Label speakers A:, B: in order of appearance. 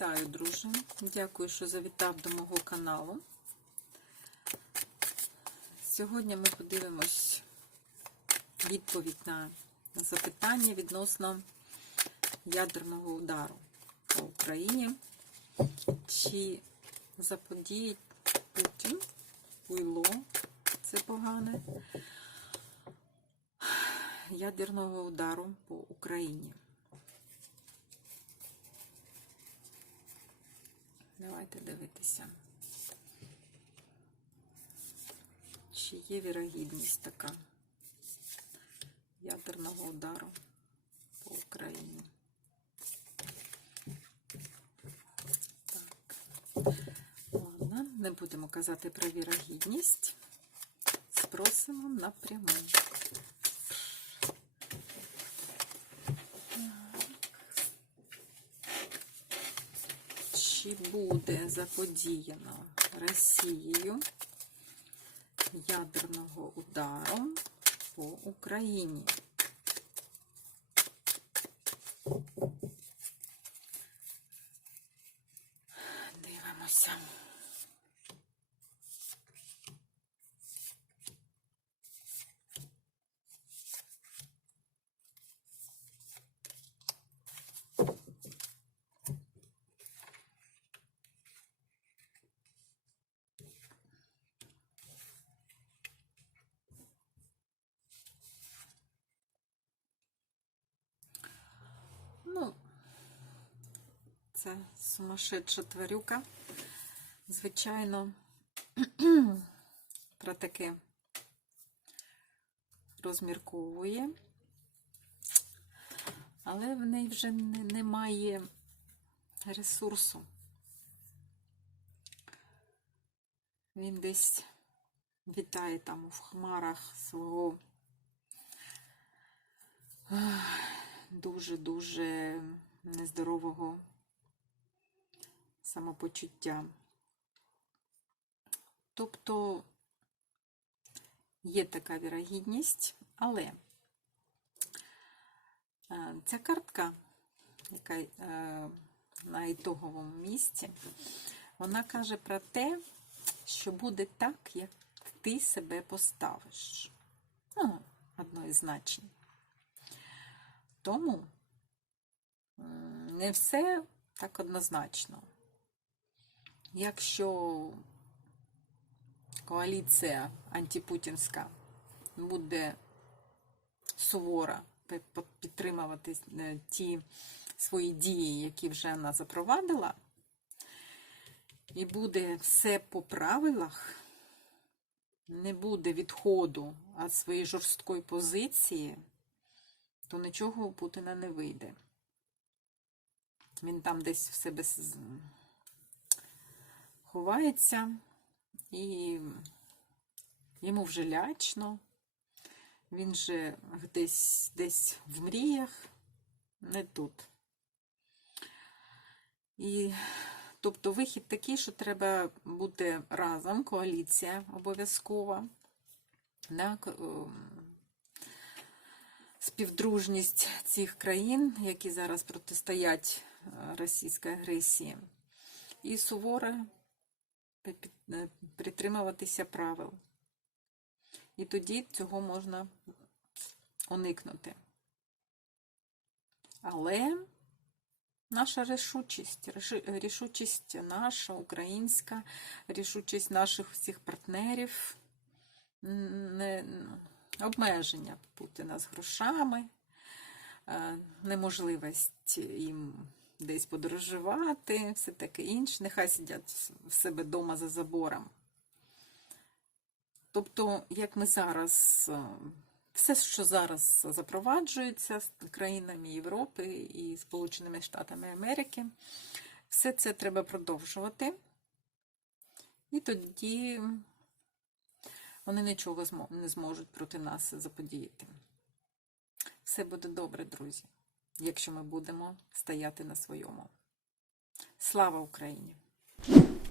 A: Вітаю, друже. Дякую, що завітав до мого каналу. Сьогодні ми подивимось відповідь на запитання відносно ядерного удару по Україні. Чи заподіє Путін уйло, це погане, ядерного удару по Україні? Давайте дивитися. Чи є вірогідність така ядерного удару по Україні? Так. Ладно, не будемо казати про вірогідність. Спросимо напряму. Чи буде заподіяно Росією ядерного удару по Україні? Дивимося. Ну, це сумасшедша тварюка. Звичайно, про таке розмірковує, але в неї вже немає ресурсу. Він десь вітає там у хмарах свого дуже-дуже нездорового самопочуття. Тобто є така вірогідність, але е, ця картка, яка е, на ітоговому місці, вона каже про те, що буде так, як ти себе поставиш. Ну, одно із значень. Тому не все так однозначно. Якщо коаліція антипутінська буде пи- підтримувати е, ті свої дії, які вже вона запровадила, і буде все по правилах, не буде відходу від своєї жорсткої позиції, то нічого у Путіна не вийде. Він там десь в себе ховається, і йому вже лячно. Він же десь, десь в мріях, не тут. І, тобто, вихід такий, що треба бути разом, коаліція обов'язкова. Да, ем, співдружність цих країн, які зараз протистоять е, російській агресії, і суворо пи- пі- е, притримуватися правил. І тоді цього можна уникнути. Але наша рішучість, рішучість наша, українська, рішучість наших всіх партнерів, не, обмеження Путіна з грошами, е, неможливість їм десь подорожувати, все таке інше. Нехай сидять в себе вдома за забором. Тобто, як ми зараз, е, все, що зараз запроваджується з країнами Європи і Сполученими Штатами Америки, все це треба продовжувати. І тоді вони нічого не зможуть проти нас заподіяти. Все буде добре, друзі, якщо ми будемо стояти на своєму. Слава Україні!